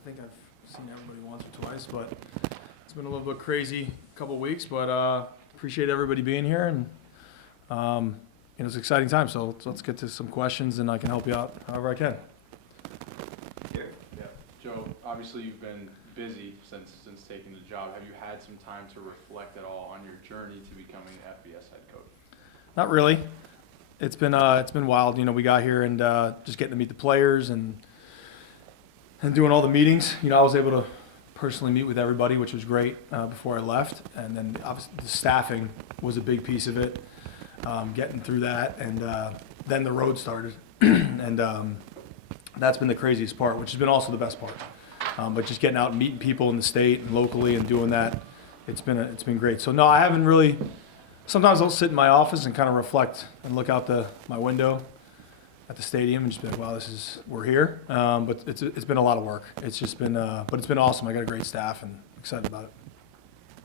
I think I've seen everybody once or twice, but it's been a little bit crazy couple of weeks, but appreciate everybody being here, and it's an exciting time. So let's get to some questions, and I can help you out however I can. Yeah. Joe, obviously you've been busy since taking the job. Have you had some time to reflect at all on your journey to becoming the FBS head coach? Not really. It's been wild. We got here and just getting to meet the players and doing all the meetings. I was able to personally meet with everybody, which was great before I left. And then obviously the staffing was a big piece of it, getting through that. And then the road started. And that's been the craziest part, which has been also the best part. But just getting out and meeting people in the state and locally and doing that, it's been great. So no, I haven't really. Sometimes I'll sit in my office and kind of reflect and look out my window at the stadium and just be like, wow, we're here. But it's been a lot of work. It's just been, but it's been awesome. I got a great staff and excited about it.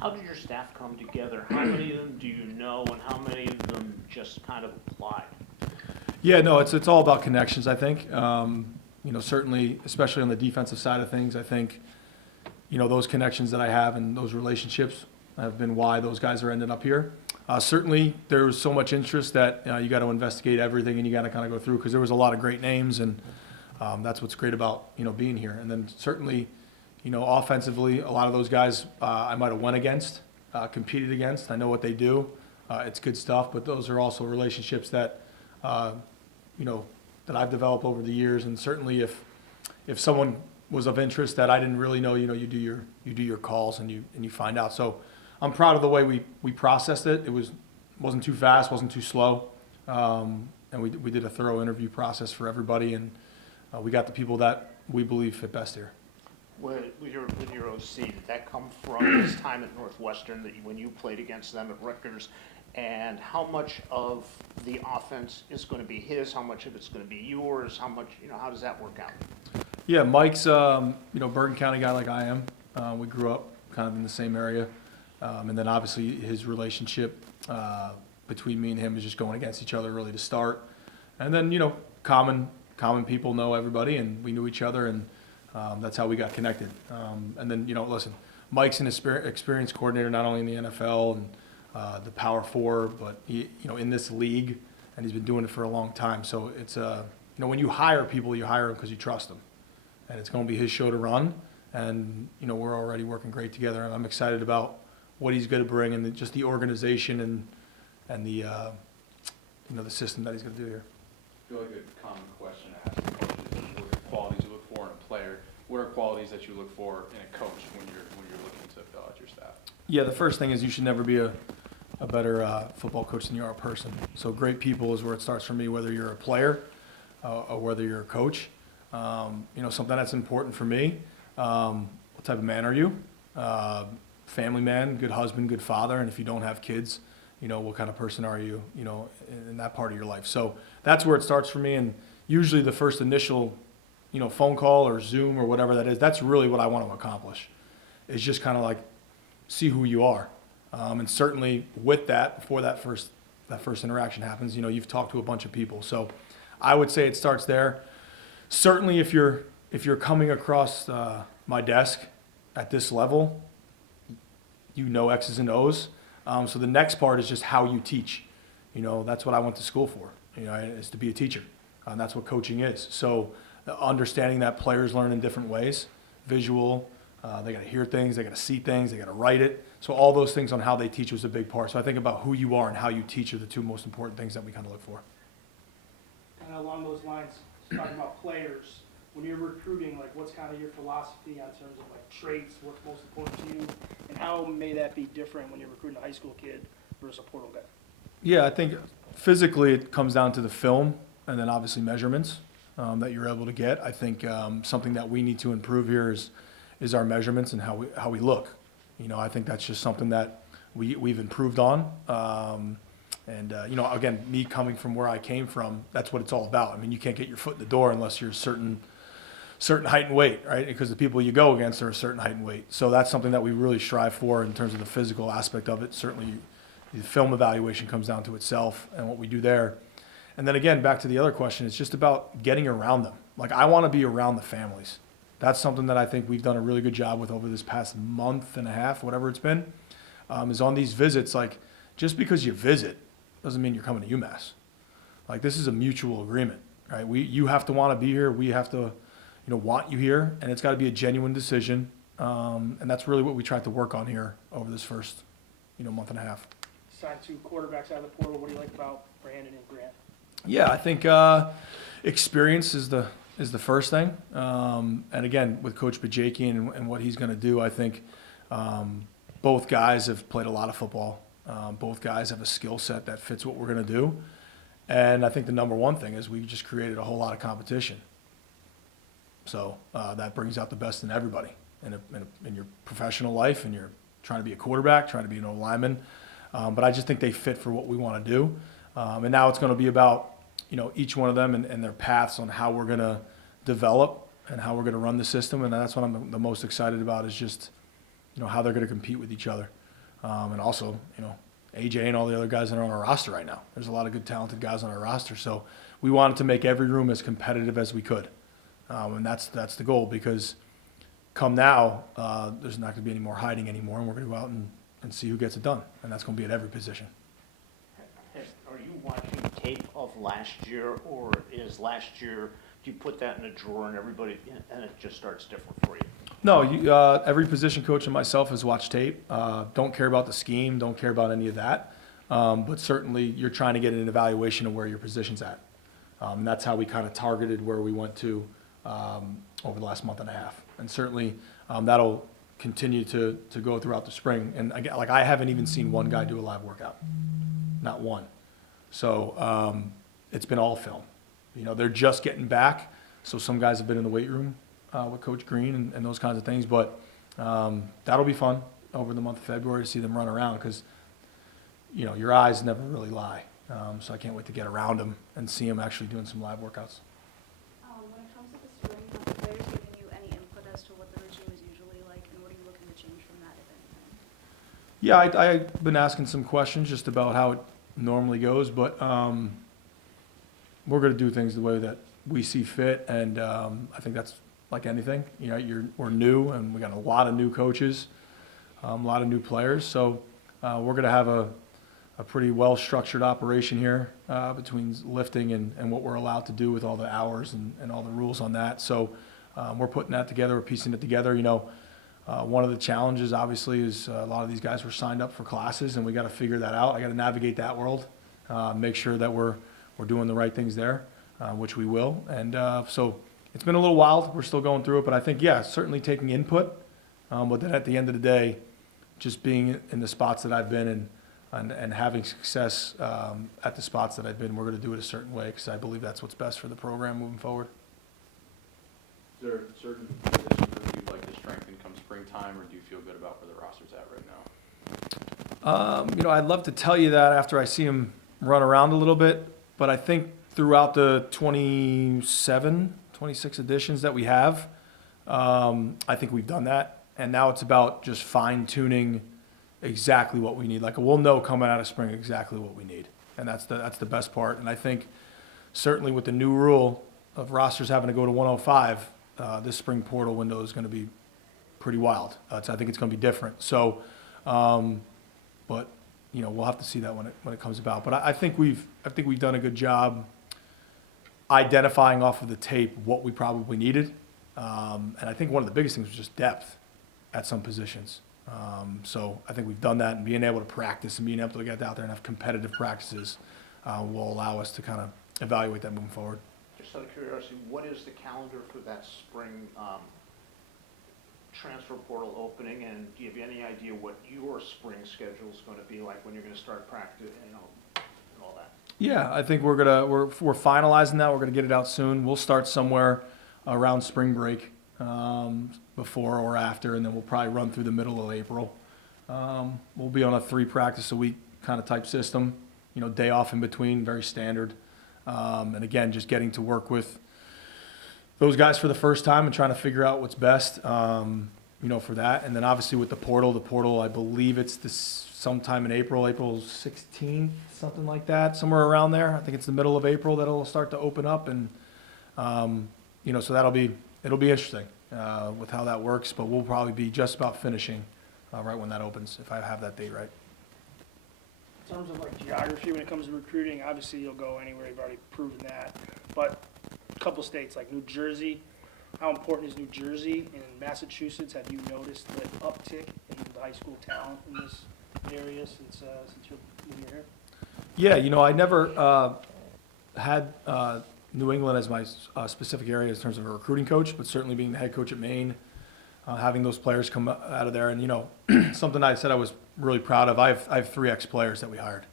How did your staff come together? How many of them do you know, and how many of them just kind of applied? Yeah, no, it's all about connections, I think. Certainly, especially on the defensive side of things, I think, those connections that I have and those relationships have been why those guys are ending up here. Certainly, there was so much interest that you got to investigate everything and you got to kind of go through, because there was a lot of great names, and that's what's great about being here. And then certainly, offensively, a lot of those guys I might have went against, competed against. I know what they do. It's good stuff, but those are also relationships that that I've developed over the years. And certainly, if someone was of interest that I didn't really know, you do your calls and you find out. So I'm proud of the way we processed it. It wasn't too fast, wasn't too slow, and we did a thorough interview process for everybody, and we got the people that we believe fit best here. With your OC, did that come from his time at Northwestern, when you played against them at Rutgers? And how much of the offense is going to be his? How much of it's going to be yours? How much, how does that work out? Yeah, Mike's Bergen County guy like I am. We grew up kind of in the same area. And then obviously his relationship between me and him is just going against each other really to start. And then, common people know everybody, and we knew each other, and that's how we got connected. And then, listen, Mike's an experienced coordinator, not only in the NFL and the Power Four, but in this league, and he's been doing it for a long time. So it's, when you hire people, you hire them because you trust them. And it's going to be his show to run. And, we're already working great together, and I'm excited about what he's going to bring, and just the organization and the the system that he's going to do here. I feel like a common question to ask coaches is, what are qualities you look for in a player? What are qualities that you look for in a coach when you're looking to fill out your staff? Yeah, the first thing is you should never be a better football coach than you are a person. So great people is where it starts for me, whether you're a player or whether you're a coach. Something that's important for me. What type of man are you? Family man, good husband, good father, and if you don't have kids, what kind of person are you, in that part of your life. So that's where it starts for me, and usually the first initial, phone call or Zoom or whatever that is, that's really what I want to accomplish, is just kind of like see who you are. And certainly with that, before that first interaction happens, you've talked to a bunch of people. So I would say it starts there. Certainly if you're coming across my desk at this level, X's and O's. So the next part is just how you teach. That's what I went to school for, is to be a teacher. And that's what coaching is. So understanding that players learn in different ways, visual, they got to hear things, they got to see things, they got to write it. So all those things on how they teach was a big part. So I think about who you are and how you teach are the two most important things that we kind of look for. Kind of along those lines, talking about players, when you're recruiting, what's kind of your philosophy on terms of traits, what's most important to you, and how may that be different when you're recruiting a high school kid versus a portal guy? Yeah, I think physically it comes down to the film and then obviously measurements that you're able to get. I think something that we need to improve here is our measurements and how we look. I think that's just something that we've improved on. Again, me coming from where I came from, that's what it's all about. I mean, you can't get your foot in the door unless you're a certain height and weight, right? Because the people you go against are a certain height and weight. So that's something that we really strive for in terms of the physical aspect of it. Certainly the film evaluation comes down to itself and what we do there. And then again, back to the other question, it's just about getting around them. I want to be around the families. That's something that I think we've done a really good job with over this past month and a half, whatever it's been, is on these visits. Like, just because you visit doesn't mean you're coming to UMass. Like, this is a mutual agreement, right? You have to want to be here. We have to, want you here, and it's got to be a genuine decision. And that's really what we tried to work on here over this first, month and a half. Signed 2 quarterbacks out of the portal. What do you like about Brandon and Grant? Yeah, I think experience is the first thing. And again, with Coach Bajaki and what he's going to do, I think both guys have played a lot of football. Both guys have a skill set that fits what we're going to do. And I think the number one thing is we've just created a whole lot of competition. So that brings out the best in everybody in your professional life, and you're trying to be a quarterback, trying to be an O-lineman. But I just think they fit for what we want to do. And now it's going to be about, each one of them and their paths on how we're going to develop and how we're going to run the system. And that's what I'm the most excited about, is just, how they're going to compete with each other. And also, AJ and all the other guys that are on our roster right now. There's a lot of good, talented guys on our roster. So we wanted to make every room as competitive as we could. And that's the goal, because come now, there's not going to be any more hiding anymore, and we're going to go out and see who gets it done. And that's going to be at every position. Are you watching tape of last year, or is last year, do you put that in a drawer and it just starts different for you? No, every position coach and myself has watched tape. Don't care about the scheme, don't care about any of that. But certainly you're trying to get an evaluation of where your position's at. And that's how we kind of targeted where we went to over the last month and a half. And certainly that'll continue to go throughout the spring. And again, like, I haven't even seen one guy do a live workout. Not one. So it's been all film. They're just getting back. So some guys have been in the weight room with Coach Green and those kinds of things. But that'll be fun over the month of February to see them run around, because, your eyes never really lie. So I can't wait to get around them and see them actually doing some live workouts. When it comes to the spring, have the players given you any input as to what the regime is usually like, and what are you looking to change from that, if anything? Yeah, I've been asking some questions just about how it normally goes, but we're going to do things the way that we see fit, and I think that's like anything. We're new, and we got a lot of new coaches, a lot of new players, so we're going to have a pretty well-structured operation here between lifting and what we're allowed to do with all the hours and all the rules on that. So we're putting that together, we're piecing it together. One of the challenges, obviously, is a lot of these guys were signed up for classes, and we got to figure that out. I got to navigate that world, make sure that we're doing the right things there, which we will. And so it's been a little wild. We're still going through it, but I think, yeah, certainly taking input. But then at the end of the day, just being in the spots that I've been in and having success at the spots that I've been, we're going to do it a certain way, because I believe that's what's best for the program moving forward. Is there certain positions that you'd like to strengthen come springtime, or do you feel good about where the roster's at right now? I'd love to tell you that after I see him run around a little bit, but I think throughout the 26 editions that we have, I think we've done that. And now it's about just fine-tuning exactly what we need. Like, we'll know coming out of spring exactly what we need. And that's the best part. And I think certainly with the new rule of rosters having to go to 105, this spring portal window is going to be pretty wild. I think it's going to be different. So, but we'll have to see that when it comes about. But I think we've done a good job identifying off of the tape what we probably needed. And I think one of the biggest things was just depth at some positions. So I think we've done that, and being able to practice and being able to get out there and have competitive practices will allow us to kind of evaluate that moving forward. Just out of curiosity, what is the calendar for that spring transfer portal opening, and do you have any idea what your spring schedule is going to be like when you're going to start practice, and all that? Yeah, I think we're finalizing that. We're gonna get it out soon. We'll start somewhere around spring break, before or after, and then we'll probably run through the middle of April. We'll be on a 3 practice a week kind of type system, day off in between, very standard. And again, just getting to work with those guys for the first time and trying to figure out what's best, for that. And then obviously with the portal, I believe it's sometime in April 16th, something like that, somewhere around there. I think it's the middle of April that'll start to open up, and so it'll be interesting. with how that works, but we'll probably be just about finishing right when that opens, if I have that date right. In terms of like geography, when it comes to recruiting, obviously you'll go anywhere, you've already proven that. But a couple states like New Jersey, how important is New Jersey? And in Massachusetts, have you noticed the uptick in the high school talent in this area since when you're here? Yeah, you know, I never had New England as my specific area in terms of a recruiting coach, but certainly being the head coach at Maine, having those players come out of there, and you know, something I said I was really proud of. I have 3 ex-players that we hired,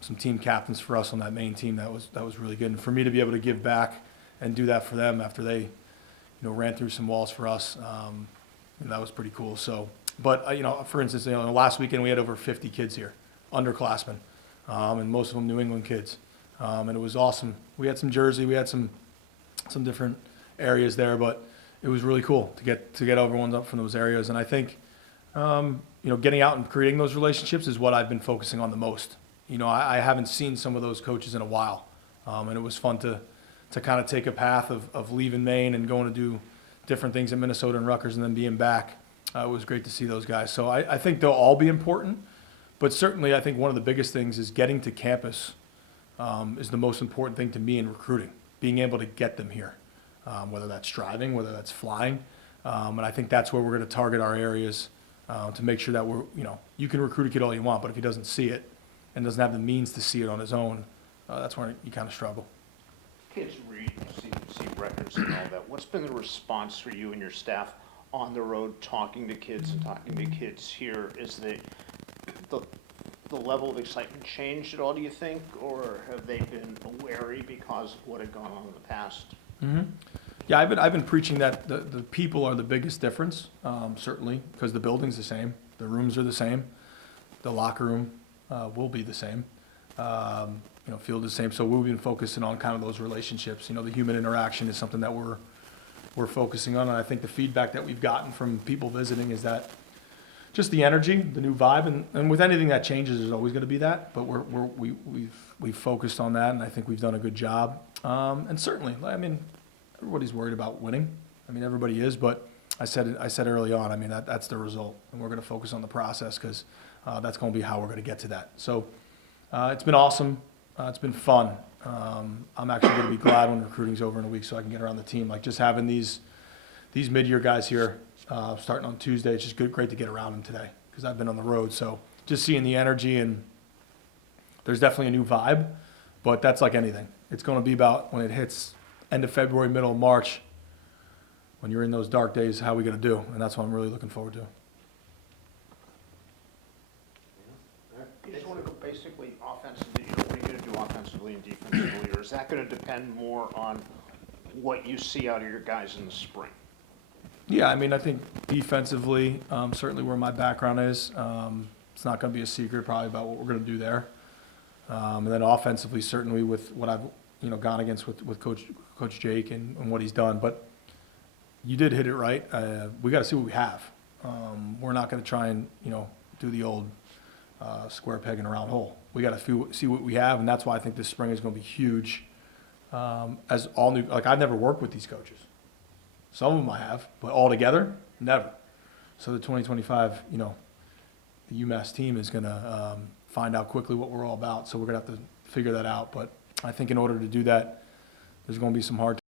some team captains for us on that Maine team. That was really good, and for me to be able to give back and do that for them after they, you know, ran through some walls for us, and that was pretty cool. So, but you know, for instance, you know, last weekend we had over 50 kids here, underclassmen, and most of them New England kids, and it was awesome. We had some Jersey, we had some different areas there, but it was really cool to get everyone up from those areas. And I think, you know, getting out and creating those relationships is what I've been focusing on the most. You know, I haven't seen some of those coaches in a while, and it was fun to kind of take a path of leaving Maine and going to do different things in Minnesota and Rutgers and then being back. It was great to see those guys. So I think they'll all be important, but certainly I think one of the biggest things is getting to campus is the most important thing to me in recruiting, being able to get them here, whether that's driving, whether that's flying. And I think that's where we're going to target our areas to make sure that we're, you know, you can recruit a kid all you want, but if he doesn't see it and doesn't have the means to see it on his own, that's where you kind of struggle. Kids read, see records and all that. What's been the response for you and your staff on the road, talking to kids and talking to kids here? Is the level of excitement changed at all, do you think? Or have they been wary because of what had gone on in the past? Mm-hmm. Yeah, I've been preaching that the people are the biggest difference, certainly, because the building's the same, the rooms are the same, the locker room will be the same, you know, field is the same. So we've been focusing on kind of those relationships. You know, the human interaction is something that we're focusing on, and I think the feedback that we've gotten from people visiting is that just the energy, the new vibe, and with anything that changes, there's always going to be that. But we've focused on that, and I think we've done a good job. And certainly, I mean, everybody's worried about winning. I mean, everybody is, but I said early on, I mean, that's the result, and we're going to focus on the process because that's going to be how we're going to get to that. So it's been awesome. It's been fun. I'm actually going to be glad when recruiting's over in a week so I can get around the team. Like just having these mid-year guys here starting on Tuesday, it's just great to get around them today because I've been on the road. So just seeing the energy, and there's definitely a new vibe, but that's like anything. It's going to be about when it hits end of February, middle of March, when you're in those dark days, how are we going to do? And that's what I'm really looking forward to. You just want to go basically offensively, you know, what are you going to do offensively and defensively, or is that going to depend more on what you see out of your guys in the spring? Yeah, I mean, I think defensively, certainly where my background is, it's not going to be a secret probably about what we're going to do there. And then offensively, certainly with what I've, you know, gone against with Coach Jake and what he's done. But you did hit it right. We got to see what we have. We're not going to try and, you know, do the old square peg in a round hole. We got to see what we have, and that's why I think this spring is going to be huge. As all new, like I've never worked with these coaches. Some of them I have, but all together, never. So the 2025, you know, the UMass team is going to find out quickly what we're all about. So we're going to have to figure that out. But I think in order to do that, there's going to be some hard